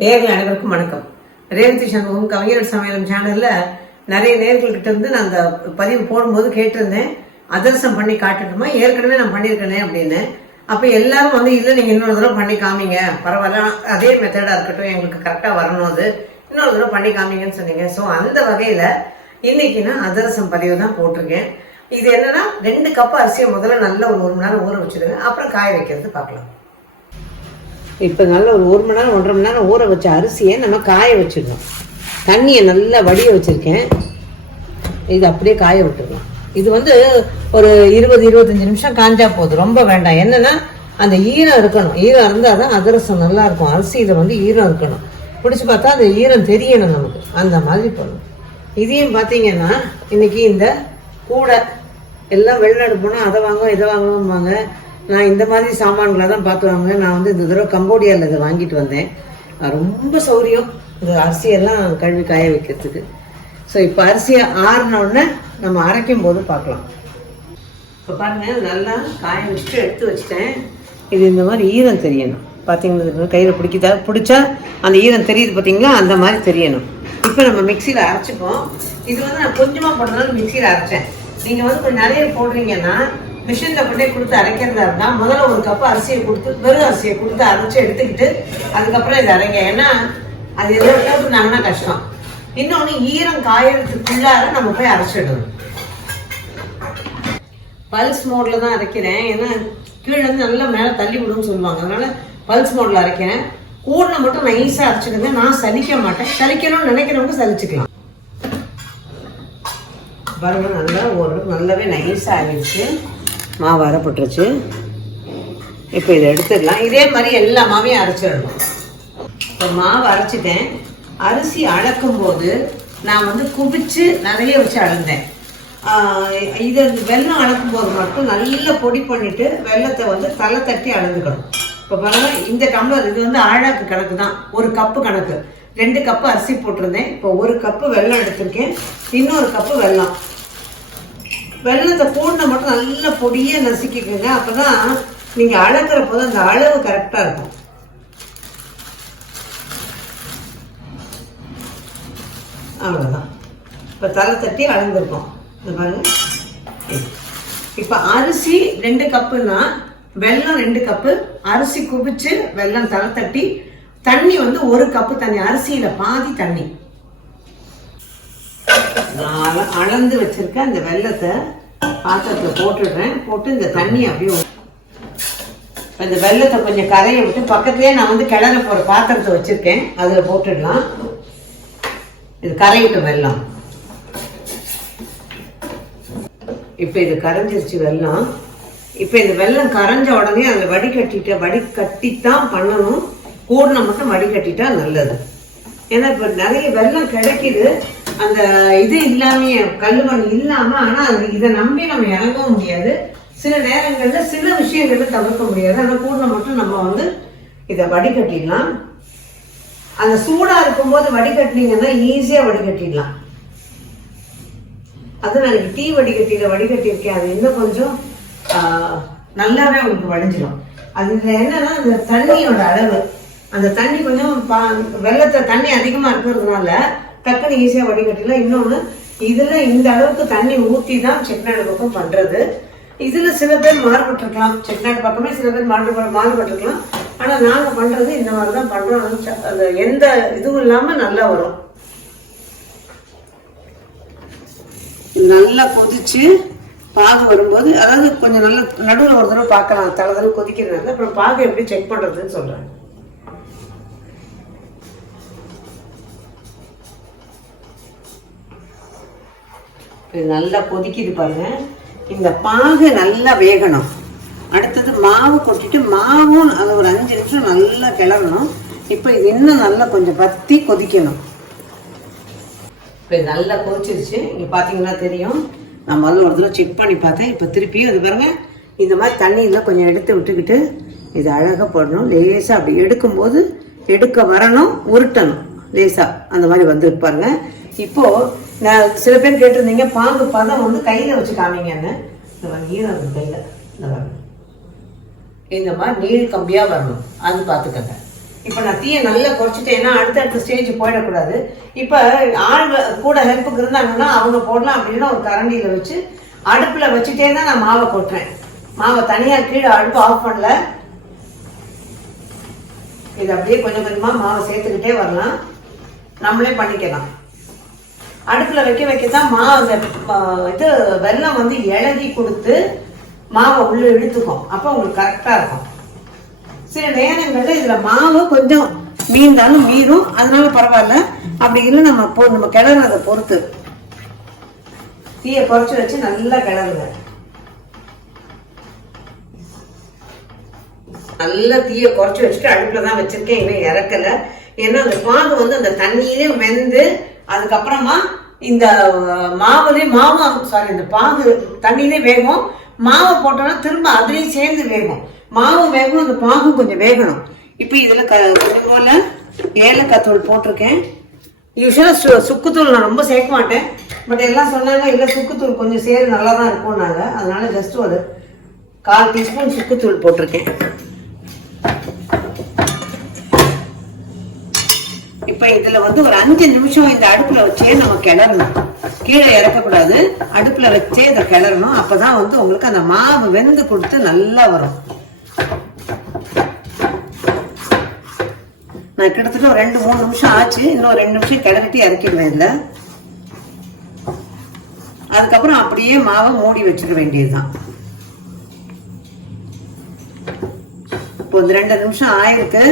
நேர்கள் அனைவருக்கும் வணக்கம். ரேவதி சண்முகம் கவிஞர் சமையலம் சேனலில் நிறைய நேர்கள்கிட்ட இருந்து நான் அந்த பதிவு போடும்போது கேட்டிருந்தேன். அதிரசம் பண்ணி காட்டட்டுமா? ஏற்கனவே நான் பண்ணியிருக்கேனே அப்படின்னு. அப்போ எல்லாரும் வந்து இல்லை நீங்கள் இன்னொரு தடவை பண்ணி காமிங்க. பரவாயில்ல அதே மெத்தடாக இருக்கட்டும். எங்களுக்கு கரெக்டாக வரணும் அது. இன்னொரு தடவை பண்ணி காமிங்கன்னு சொன்னீங்க. ஸோ அந்த வகையில் இன்னைக்கு நான் அதிரசம் பதிவு தான் போட்டிருக்கேன். இது என்னன்னா ரெண்டு கப் அரிசியை முதல்ல நல்லா ஒரு ஒரு மணி நேரம் ஊற வச்சிருங்க அப்புறம் காய வைக்கிறது பார்க்கலாம். இப்போ நல்ல ஒரு ஒரு மணி நேரம் ஒன்றரை மணி நேரம் ஊற வச்ச அரிசியை நம்ம காய வச்சிடணும். தண்ணியை நல்லா வடிய வச்சிருக்கேன். இது அப்படியே காய விட்டுடலாம். இது வந்து ஒரு இருபது இருபத்தஞ்சு நிமிஷம் காஞ்சா போதும். ரொம்ப வேண்டாம். என்னன்னா அந்த ஈரம் இருக்கணும். ஈரம் இருந்தால் தான் அதிரசம் நல்லா இருக்கும். இதை வந்து ஈரம் இருக்கணும். பிடிச்சி பார்த்தா அந்த ஈரம் தெரியணும் நமக்கு. அந்த மாதிரி பண்ணணும். இதையும் பார்த்தீங்கன்னா இன்றைக்கி இந்த கூடை எல்லாம் வெளிநாடு போனால் அதை வாங்குவோம் இதை வாங்குவோம்பாங்க. நான் இந்த மாதிரி சாமான்களை தான் பார்த்து வாங்க நான் வந்து இந்த தடவை கம்போடியாவில் இதை வாங்கிட்டு வந்தேன். ரொம்ப சௌரியம். இந்த அரிசியெல்லாம் கழுவி காய வைக்கிறதுக்கு. ஸோ இப்போ அரிசியை ஆறினோடனே நம்ம அரைக்கும் போது பார்க்கலாம். இப்போ பாருங்கள் நல்லா காய வச்சுட்டு எடுத்து வச்சுட்டேன். இது இந்த மாதிரி ஈரம் தெரியணும். பார்த்தீங்கன்னா கையில் பிடிக்கிதா? பிடிச்சா அந்த ஈரம் தெரியுது பார்த்தீங்களா அந்த மாதிரி தெரியணும். இப்போ நம்ம மிக்சியில் அரைச்சிப்போம். இது வந்து நான் கொஞ்சமாக போடுறதுனால மிக்சியில் அரைச்சேன். நீங்கள் வந்து கொஞ்சம் நிறைய போடுறீங்கன்னா மிஷினில் கொண்டே கொடுத்து அரைக்கிறதா இருந்தால் முதல்ல ஒரு கப்பு அரிசியை கொடுத்து வெறும் அரிசியை கொடுத்து அரைச்சி எடுத்துக்கிட்டு அதுக்கப்புறம் இதை அரைங்க. ஏன்னா அது எதோ போட்டுனாங்கன்னா கஷ்டம். இன்னொன்று ஈரம் காயறதுக்குள்ளார நம்ம போய் அரைச்சிடணும். பல்ஸ் மோட்ல தான் அரைக்கிறேன். ஏன்னா கீழே இருந்து நல்லா மேலே தள்ளி விடுன்னு சொல்லுவாங்க. அதனால பல்ஸ் மோட்ல அரைக்கிறேன். கூடனை மட்டும் நைஸாக அரைச்சிடுங்க. நான் சலிக்க மாட்டேன். சலிக்கணும்னு நினைக்கிறவங்க சலிச்சுக்கலாம். பாருங்க நல்லா ஒரு நல்லாவே நைஸாக ஆகிடுச்சு மாவு அரைப்பட்டுருச்சு. இப்போ இதை எடுத்துடலாம். இதே மாதிரி எல்லா மாவையும் அரைச்சிடணும். இப்போ மாவு அரைச்சிட்டேன். அரிசி அளக்கும் போது நான் வந்து குவிச்சு நிறைய வச்சு அளந்தேன் இதை வெள்ளம் வெல்லம் அளக்கும் போது மட்டும் நல்லா பொடி பண்ணிட்டு வெல்லத்தை வந்து தலை தட்டி அளந்துக்கணும் இப்போ பாருங்கள் இந்த டம்ளர் இது வந்து ஆழாக்கு கணக்கு தான். ஒரு கப்பு கணக்கு. ரெண்டு கப்பு அரிசி போட்டிருந்தேன். இப்போ ஒரு கப்பு வெல்லம் எடுத்திருக்கேன். இன்னொரு கப்பு வெல்லம். வெள்ளத்தை பூண்டை மட்டும் நல்லா பொடியாக நசுக்கிக்கோங்க. அப்பதான் நீங்க அளக்குற போது அந்த அளவு கரெக்டா இருக்கும். அவ்வளோதான் இப்போ தலை தட்டி அளந்துருக்கோம். இந்த பாருங்க. இப்போ அரிசி ரெண்டு கப்புனா வெல்லம் ரெண்டு கப்பு அரிசி குவிச்சு வெல்லம் தலை தட்டி தண்ணி வந்து ஒரு கப்பு தண்ணி அரிசியில பாதி தண்ணி. நான் அளந்து வச்சிருக்க அந்த வெள்ளத்தை பாத்திரத்தை போட்டுடுறேன். போட்டு இந்த தண்ணி அப்படியே இந்த வெள்ளத்தை கொஞ்சம் கரையை விட்டு பக்கத்துலயே நான் வந்து கிளற போற பாத்திரத்தை வச்சிருக்கேன். அதுல போட்டுடலாம். இது கரையிட்ட வெள்ளம் இப்போ இது கரைஞ்சிருச்சு வெள்ளம் இப்போ இந்த வெள்ளம் கரைஞ்ச உடனே அதில் வடிகட்டிட்டு வடிகட்டித்தான் பண்ணணும். கூடின மட்டும் வடிகட்டிட்டா நல்லது. ஏன்னா இப்போ நிறைய வெள்ளம் கிடைக்குது. அந்த இது இல்லாமையே கல்லுமண் இல்லாம ஆனா அது இதை நம்பி நம்ம இறங்கவும் முடியாது. சில நேரங்கள்ல சில விஷயங்களில் தவிர்க்க முடியாது. ஆனா கூட மட்டும் நம்ம வந்து இதை வடிகட்டிடலாம். அந்த சூடா இருக்கும்போது வடிகட்டினீங்கன்னா ஈஸியா வடிகட்டிடலாம். அது நான் டீ வடிகட்டியில வடிகட்டியிருக்கேன். அது இன்னும் கொஞ்சம் ஆஹ், நல்லாவே உங்களுக்கு வடிஞ்சிடும் அதுல என்னன்னா அந்த தண்ணியோட அளவு. அந்த தண்ணி கொஞ்சம் பா- வெள்ளத்தை தண்ணி அதிகமா இருக்கிறதுனால டக்குன்னு ஈஸியா வடிகட்டிடலாம் இன்னொன்னு இதுல இந்த அளவுக்கு தண்ணி ஊற்றி தான் செக்நாடு பக்கம் பண்றது. இதுல சில பேர் மாறுபட்டிருக்கலாம். செக்நாடு பக்கமே சில பேர் மாறுபட மாறுபட்டிருக்கலாம். ஆனா நாங்க பண்றது இந்த மாதிரி தான் பண்றோம் அந்த எந்த இதுவும் இல்லாம நல்லா வரும். நல்லா கொதிச்சு பாகு வரும்போது அதாவது கொஞ்சம் நல்ல நடுவில் ஒரு தடவை பார்க்கலாம். தலை தடவை கொதிக்கிறதுனால அப்புறம் பாகு எப்படி செக் பண்றதுன்னு சொல்றேன். இது நல்லா கொதிக்குது பாருங்க. இந்த பாகு நல்லா வேகணும். அடுத்தது மாவு கொட்டிட்டு மாவும் அது ஒரு அஞ்சு நிமிஷம் நல்லா கிளறணும். இப்போ இது இன்னும் நல்லா கொஞ்சம் பத்தி கொதிக்கணும். இப்போ இது நல்லா கொதிச்சிருச்சு. இங்கே பார்த்தீங்கன்னா தெரியும். நான் முதல்ல ஒரு தடவை செக் பண்ணி பார்த்தேன். இப்போ திருப்பியும் அது பாருங்க. இந்த மாதிரி தண்ணியில் கொஞ்சம் எடுத்து விட்டுக்கிட்டு இது அழகாக போடணும். லேசாக அப்படி எடுக்கும்போது எடுக்க வரணும் உருட்டணும். லேசாக அந்த மாதிரி வந்து பாருங்க. இப்போ நான் சில பேர் கேட்டிருந்தீங்க பாங்கு பதம் வந்து கையில் வச்சு காமிங்கன்னு. இந்த கையில். இந்த பாருங்க இந்த மாதிரி நீள் கம்பியாக வரணும். அது பார்த்துக்கங்க. இப்போ நான் தீயை நல்லா குறைச்சிட்டேன்னா அடுத்த அடுத்த ஸ்டேஜ் போயிடக்கூடாது. இப்போ ஆள் கூட ஹெல்ப்புக்கு இருந்தாங்கன்னா அவங்க போடலாம் அப்படின்னா ஒரு கரண்டியில் வச்சு அடுப்பில் வச்சுட்டே தான் நான் மாவை கொட்டுறேன். மாவை தனியாக கீழே அடுப்பு ஆஃப் பண்ணல. இது அப்படியே கொஞ்சம் கொஞ்சமாக மாவை சேர்த்துக்கிட்டே வரலாம். நம்மளே பண்ணிக்கலாம். அடுப்பில் வைக்க வைக்க தான் மாவு அந்த இது வெல்லம் வந்து இழகி கொடுத்து மாவை உள்ளே இழுத்துக்கும். அப்போ உங்களுக்கு கரெக்டாக இருக்கும். சில நேரங்களில் இதில் மாவு கொஞ்சம் மீந்தாலும் மீறும். அதனால பரவாயில்ல. அப்படி இல்லை நம்ம போ நம்ம கிளறதை பொறுத்து. தீயை குறைச்சி வச்சு நல்லா கிளறுங்க நல்லா தீயை குறைச்சி வச்சுட்டு அடுப்புல தான் வச்சிருக்கேன். இன்னும் இறக்கல. ஏன்னா அந்த பாகு வந்து அந்த தண்ணியிலே வெந்து அதுக்கப்புறமா இந்த அஹ், மாவு சாரி இந்த பாகு தண்ணியிலே வேகும். மாவை போட்டோம்னா திரும்ப அதுலேயும் சேர்ந்து வேகும். மாவு வேகும் அந்த பாகும் கொஞ்சம் வேகணும். இப்போ இதில் க கொஞ்சம் ஏலக்காத்தூள் ஏலக்காய் தூள் போட்டிருக்கேன். யூஸ்வலாக சு சுக்குத்தூள் நான் ரொம்ப சேர்க்க மாட்டேன். பட் எல்லாம் சொன்னாங்க இல்லை சுக்குத்தூள் கொஞ்சம் சேரு நல்லா தான் இருக்கும்னாங்க. அதனால ஜஸ்ட் ஒரு கால் டீஸ்பூன் சுக்குத்தூள் போட்டிருக்கேன். இப்போ இதுல வந்து ஒரு அஞ்சு நிமிஷம் இந்த அடுப்புல வச்சே நம்ம கிளறணும். கீழே இறக்கக்கூடாது. அடுப்புல வச்சே இதை கிளறணும். அப்பதான் வந்து உங்களுக்கு அந்த மாவு வெந்து கொடுத்து நல்லா வரும். நான் கிட்டத்தட்ட ஒரு ரெண்டு மூணு நிமிஷம் ஆச்சு. இன்னும் ரெண்டு நிமிஷம் கிளறிட்டு இறக்கிடுவேன் இதுல அதுக்கப்புறம் அப்படியே மாவை மூடி வச்சிட வேண்டியதுதான். இப்போ இந்த ரெண்டு நிமிஷம் ஆயிருக்கு.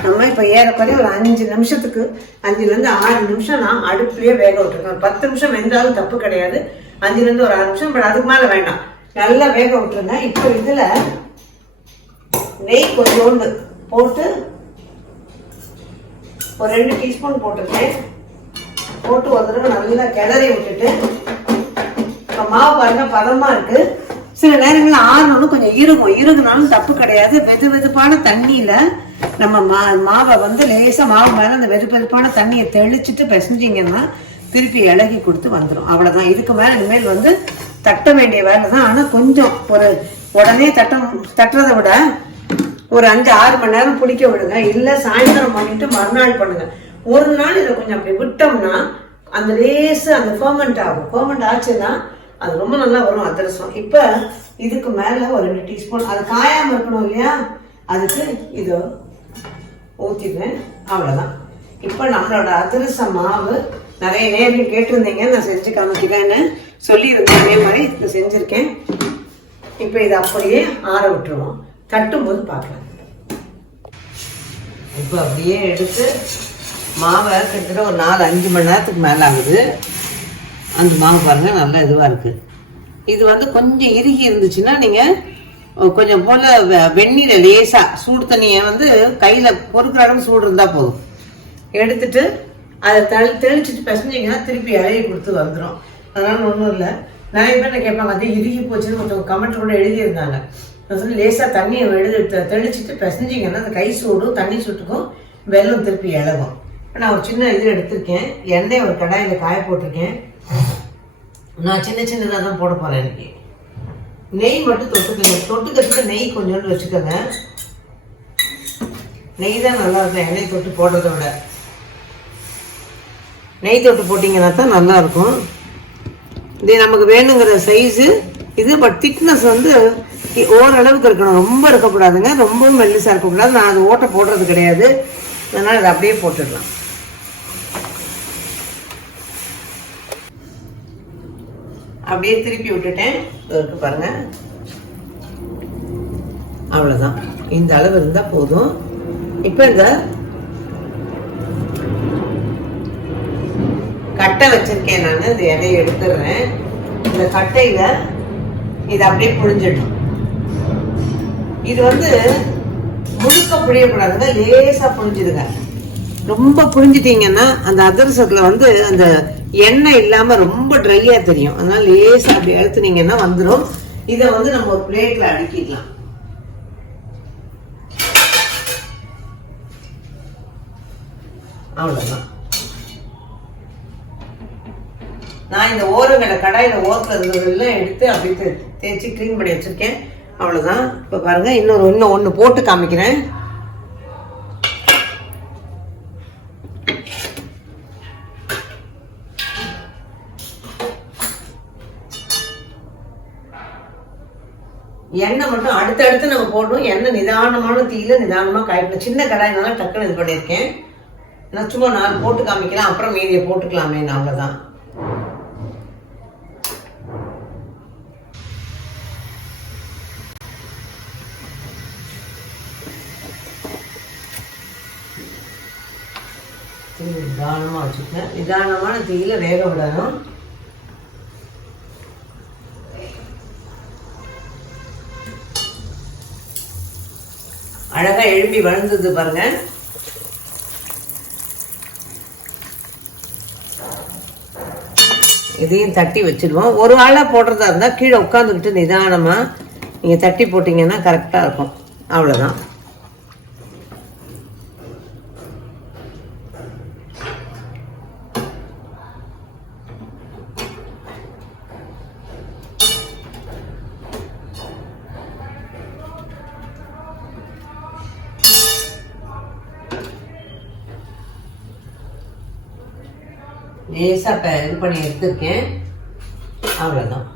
நம்ம இப்போ ஏறக்குறைய ஒரு அஞ்சு நிமிஷத்துக்கு அஞ்சுலேருந்து ஆறு நிமிஷம் நான் அடுப்புலேயே வேக விட்டுருக்கேன். பத்து நிமிஷம் வெந்தாலும் தப்பு கிடையாது. அஞ்சுலேருந்து ஒரு ஆறு நிமிஷம் பட் அதுக்கு மேலே வேண்டாம். நல்லா வேக விட்டுருங்க. இப்போ இதில் நெய் கொஞ்சோண்டு போட்டு ஒரு ரெண்டு டீஸ்பூன் போட்டிருக்கேன். போட்டு ஒரு தடவை நல்லா கிளறி விட்டுட்டு இப்போ மாவு பாருங்க பதமா இருக்கு. சில நேரங்களில் ஆறுனாலும் கொஞ்சம் இறுகும். இருக்குனாலும் தப்பு கிடையாது. வெது வெதுப்பான தண்ணியில நம்ம மா மாவை வந்து லேசா மாவு மேல அந்த வெது வெதுப்பான தண்ணியை தெளிச்சுட்டு பிசைஞ்சிங்கன்னா திருப்பி இலகி கொடுத்து வந்துடும் அவ்வளவுதான். இதுக்கு மேல இனிமேல் வந்து தட்ட வேண்டிய வேலை தான். ஆனா கொஞ்சம் ஒரு உடனே தட்ட தட்டுறதை விட ஒரு அஞ்சு ஆறு மணி நேரம் புளிக்க விடுங்க. இல்லை சாயந்தரம் பண்ணிட்டு மறுநாள் பண்ணுங்க. ஒரு நாள் இதை கொஞ்சம் அப்படி விட்டோம்னா அந்த லேசு அந்த ஃபர்மெண்ட் ஆகும். ஃபர்மெண்ட் ஆச்சுன்னா அது ரொம்ப நல்லா வரும் அதிரசம். இப்ப இதுக்கு மேல ஒரு ரெண்டு டீஸ்பூன். அது காயாம இருக்கணும் இல்லையா? அதுக்கு இதோ ஊற்றிடுவேன் அவ்வளோதான் இப்போ நம்மளோட அதிரச மாவு நிறைய நேரம் கேட்டிருந்தீங்க. நான் செஞ்சு காமிக்கிறேன்னு சொல்லியிருந்தேன். அதே மாதிரி இதை செஞ்சுருக்கேன். இப்போ இதை அப்படியே ஆற விட்டுருவோம். தட்டும்போது பார்க்கலாம். இப்போ அப்படியே எடுத்து மாவை கிட்டத்தட்ட ஒரு நாலு அஞ்சு மணி நேரத்துக்கு மேலே ஆகுது. அந்த மாவு பாருங்கள் நல்லா இதுவாக இருக்குது இது வந்து கொஞ்சம் இறுகி இருந்துச்சுன்னா நீங்கள் கொஞ்சம் போல் வெந்நீரை லேசாக சூடு தண்ணியை வந்து கையில் பொறுக்கிற அளவு சூடு இருந்தால் போதும். எடுத்துட்டு அதை தெளி தெளிச்சிட்டு பிசைஞ்சிங்கன்னா திருப்பி இலையை கொடுத்து வந்துடும் அதனால ஒன்றும் இல்லை. நிறைய பேர் என்ன கேட்பாங்க அதே இறுகி போச்சுன்னு கொஞ்சம் கமெண்ட் கூட எழுதியிருந்தாங்க. நான் சொல்லி லேசாக தண்ணியை எழுதி தெ- தெளிச்சிட்டு பிசைஞ்சிங்கன்னா அந்த கை சூடும் தண்ணி சுட்டுக்கும் வெள்ளம் திருப்பி இலகும். நான் ஒரு சின்ன இது எடுத்திருக்கேன். எண்ணெய் ஒரு கடாயில் காய போட்டிருக்கேன். நான் சின்ன சின்னதாக தான் போட போகிறேன் இன்னைக்கு. நெய் மட்டும் தொட்டுக்கங்க. தொட்டுக்கிறதுக்கு நெய் கொஞ்சோண்டு வச்சுக்கோங்க. நெய் தான் நல்லா இருக்கும். எண்ணெய் தொட்டு போடுறத விட. நெய் தொட்டு போட்டிங்கன்னா தான் நல்லா இருக்கும். இது நமக்கு வேணுங்கிற சைஸு இது பட் திக்னஸ் வந்து ஓரளவுக்கு இருக்கணும். ரொம்ப இருக்கக்கூடாதுங்க ரொம்பவும் மெல்லிசாக இருக்கக்கூடாது நான் அது ஓட்டை போடுறது கிடையாது. அதனால் அதை அப்படியே போட்டுடலாம். அப்படியே திருப்பி விட்டுட்டேன். இருக்கு பாருங்க. அவ்வளோதான் இந்த அளவு இருந்தால் போதும். இப்போ இந்த கட்டை வச்சிருக்கேன் நான். இந்த இடையை எடுத்துடுறேன். இந்த கட்டையில இது அப்படியே புழிஞ்சிடும் இது வந்து முழுக்க புழியக்கூடாதுங்க. லேசா புழிஞ்சிடுங்க. ரொம்ப புழிஞ்சிட்டீங்கன்னா அந்த அதிரசத்துல வந்து அந்த எண்ணெய் இல்லாம ரொம்ப ட்ரையா தெரியும். அதனால லேசா அப்படி அழுத்துனீங்கன்னா வந்துடும் இதை வந்து நம்ம ஒரு பிளேட்ல அடுக்கிக்கலாம் அவ்வளவுதான். நான் இந்த ஓரங்கடை கடாயில் ஓரத்தில் எல்லாம் எடுத்து அப்படி தேய்ச்சி க்ளீன் பண்ணி வச்சுருக்கேன். அவ்வளோதான் இப்போ பாருங்கள் இன்னொரு இன்னும் ஒன்று போட்டு காமிக்கிறேன். எண்ணெய் மட்டும் அடுத்தடுத்து நம்ம போடணும் எண்ணெய் நிதானமான தீயில நிதானமாக காய்க்கணும் சின்ன கடாயினால டக்குன்னு இது பண்ணியிருக்கேன். நான் சும்மா நான் போட்டு காமிக்கலாம். அப்புறம் மீதியை போட்டுக்கலாமே அவ்வளோதான் தான் நிதானமாக வச்சுக்கேன் நிதானமான தீயில வேக விடணும். அழகா எழும்பி வளர்ந்தது பாருங்க. இதையும் தட்டி வச்சிருவோம். ஒரு ஆளாக போடுறதா இருந்தால் கீழே உட்காந்துக்கிட்டு நிதானமாக நீங்கள் தட்டி போட்டிங்கன்னா கரெக்டாக இருக்கும். அவ்வளோதான் லேசாக இப்போ இது பண்ணி எடுத்துருக்கேன். அவ்வளோதான்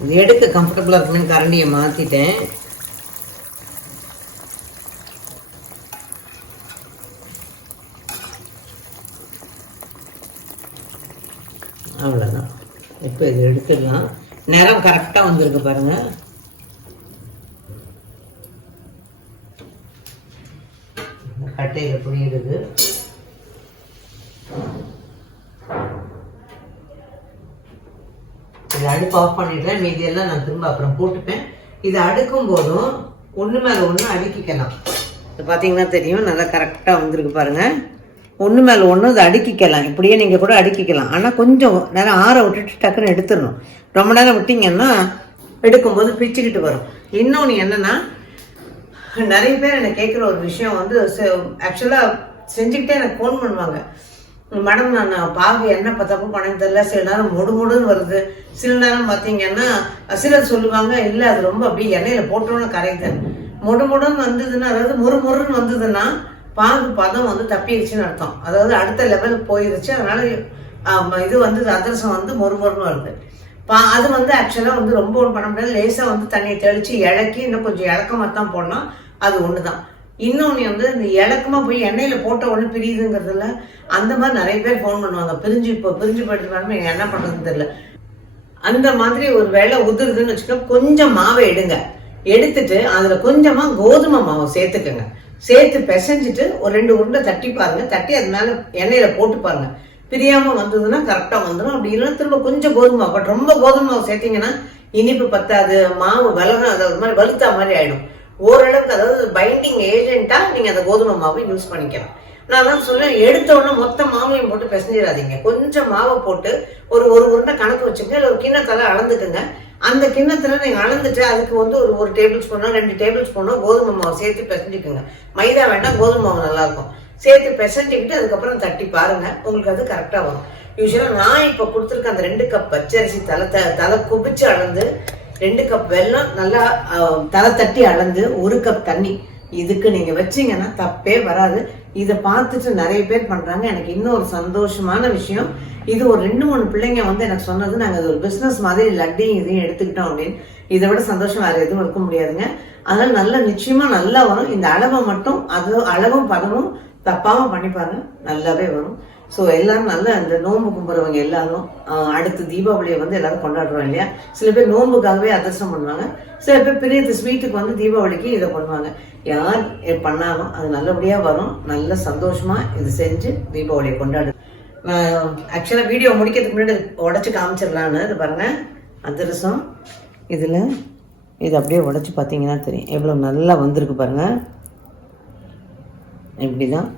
இது எடுக்க கம்ஃபர்டபுளாக இருக்குன்னு கரண்டியை மாற்றிட்டேன் அவ்வளோதான் இப்போ இது எடுத்துடலாம் நிறம் கரெக்டாக வந்திருக்கு பாருங்க. கட்டையில் புரியுது இது அடுப்பு ஆஃப் பண்ணிடுறேன். மீதியெல்லாம் நான் திரும்ப அப்புறம் போட்டுப்பேன். இது அடுக்கும் போதும் ஒன்று மேலே ஒன்று அடுக்கிக்கலாம். இது பார்த்தீங்கன்னா தெரியும். நல்லா கரெக்டாக வந்திருக்கு பாருங்க. ஒன்று மேலே ஒன்று அதை அடுக்கிக்கலாம். இப்படியே நீங்கள் கூட அடுக்கிக்கலாம். ஆனால் கொஞ்சம் நேரம் ஆற விட்டுட்டு டக்குன்னு எடுத்துடணும். ரொம்ப நேரம் விட்டிங்கன்னா எடுக்கும்போது பிச்சுக்கிட்டு வரும். இன்னொன்று என்னென்னா நிறைய பேர் என்னை கேட்குற ஒரு விஷயம் வந்து ஆக்சுவலாக செஞ்சுக்கிட்டே எனக்கு ஃபோன் பண்ணுவாங்க. மேடம் நான் பாகு என்ன இப்போ தப்பு பண்ணேன்னு தெரியல. சில நேரம் முடு முடுன்னு வருது. சில நேரம் பார்த்தீங்கன்னா சிலர் சொல்லுவாங்க இல்லை அது ரொம்ப அப்படியே எண்ணெயில் போட்டோன்னு கரையுது. முடு முடுன்னு வந்ததுன்னா அதாவது முறு முறுன்னு வந்ததுன்னா பாகு பதம் வந்து தப்பிடுச்சுன்னு அர்த்தம். அதாவது அடுத்த லெவலுக்கு போயிருச்சு அதனால இது வந்து அதிரசம் வந்து மொறுமொறுன்னு வருது. பா அது வந்து ஆக்சுவலாக வந்து ரொம்ப ஒன்று பண்ண முடியாது. லேசாக வந்து தண்ணியை தெளித்து இலக்கி இன்னும் கொஞ்சம் இலக்கமாக தான் போடணும். அது ஒன்று தான் இன்னொன்று வந்து இந்த இலக்கமாக போய் எண்ணெயில் போட்ட உடனே பிரியுதுங்கிறதுல அந்த மாதிரி நிறைய பேர் ஃபோன் பண்ணுவாங்க. பிரிஞ்சு இப்போ பிரிஞ்சு போயிட்டு வரணும் என்ன பண்ணுறதுன்னு தெரியல. அந்த மாதிரி ஒரு வேலை உதிருதுன்னு வச்சுக்கோ கொஞ்சம் மாவை எடுங்க. எடுத்துட்டு அதில் கொஞ்சமாக கோதுமை மாவை சேர்த்துக்கோங்க. சேர்த்து பிசைஞ்சிட்டு ஒரு ரெண்டு உருண்டை தட்டி பாருங்க. தட்டி அது மேலே எண்ணெயில் போட்டு பாருங்க. பிரியாமல் வந்ததுன்னா கரெக்டாக வந்துடும் அப்படி இல்லைன்னா திரும்ப கொஞ்சம் கோதுமை பட் ரொம்ப கோதுமை மாவு சேர்த்தீங்கன்னா இனிப்பு பத்தாது மாவு வளரும் அது ஒரு மாதிரி வலுத்தா மாதிரி ஆயிடும். ஓரளவுக்கு அதாவது பைண்டிங் ஏஜென்ட்டாக நீங்கள் அந்த கோதுமை மாவை யூஸ் பண்ணிக்கலாம். நான் தான் சொல்லுவேன் எடுத்த உடனே மொத்த மாவையும் போட்டு பிசைஞ்சிடாதீங்க. கொஞ்சம் மாவை போட்டு ஒரு ஒரு உருண்டை கணக்கு வச்சுங்க இல்லை ஒரு கிண்ணத்தில் அளந்துக்குங்க. அந்த கிண்ணத்தில் நீங்கள் அளந்துட்டு அதுக்கு வந்து ஒரு ஒரு டேபிள் ஸ்பூனோ ரெண்டு டேபிள் ஸ்பூனோ கோதுமை மாவு சேர்த்து பிசைஞ்சுக்குங்க. மைதா வேண்டாம் கோதுமை மாவு நல்லாயிருக்கும் சேர்த்து பிசைஞ்சிக்கிட்டு அதுக்கப்புறம் தட்டி பாருங்கள் உங்களுக்கு அது கரெக்டாக வரும். யூஸ்வலாக நான் இப்போ கொடுத்துருக்க அந்த ரெண்டு கப் பச்சரிசி தலை த தலை குபிச்சு அளந்து ரெண்டு கப் வெல்லம் நல்லா தலை தட்டி அளந்து ஒரு கப் தண்ணி இதுக்கு நீங்க வச்சீங்கன்னா தப்பே வராது. இதை பார்த்துட்டு நிறைய பேர் பண்றாங்க. எனக்கு இன்னொரு சந்தோஷமான விஷயம். இது ஒரு ரெண்டு மூணு பிள்ளைங்க வந்து எனக்கு சொன்னது நாங்கள் அது ஒரு பிஸ்னஸ் மாதிரி லட்டையும் இதையும் எடுத்துக்கிட்டோம் அப்படின்னு. இதை விட சந்தோஷம் வேற எதுவும் இருக்க முடியாதுங்க. அதனால நல்லா நிச்சயமா நல்லா வரும். இந்த அளவை மட்டும் அது அளவும் பதவும் தப்பாகவும் பண்ணி பாருங்க நல்லாவே வரும். ஸோ எல்லாரும் நல்ல அந்த நோன்பு கும்பிட்றவங்க எல்லாரும் அடுத்து தீபாவளியை வந்து எல்லாரும் கொண்டாடுறோம் இல்லையா? சில பேர் நோன்புக்காகவே அதிர்ஷ்டம் பண்ணுவாங்க. சில பேர் பெரிய ஸ்வீட்டுக்கு வந்து தீபாவளிக்கு இதை பண்ணுவாங்க. யார் பண்ணாலும் அது நல்லபடியாக வரும். நல்ல சந்தோஷமா இது செஞ்சு தீபாவளியை கொண்டாடு ஆக்சுவலாக வீடியோ முடிக்கிறதுக்கு முன்னாடி உடச்சி காமிச்சிடலான்னு இது பாருங்க. அதிரசம். இதில் இது அப்படியே உடச்சி பார்த்தீங்கன்னா தெரியும். எவ்வளோ நல்லா வந்திருக்கு பாருங்க. இப்படி தான்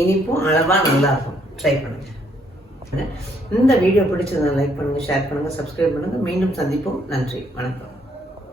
இனிப்பும் அளவாக நல்லாயிருக்கும் ட்ரை பண்ணுங்க. இந்த வீடியோ பிடிச்சதை லைக் பண்ணுங்க ஷேர் பண்ணுங்க சப்ஸ்கிரைப் பண்ணுங்க. மீண்டும் சந்திப்போம். நன்றி. வணக்கம்.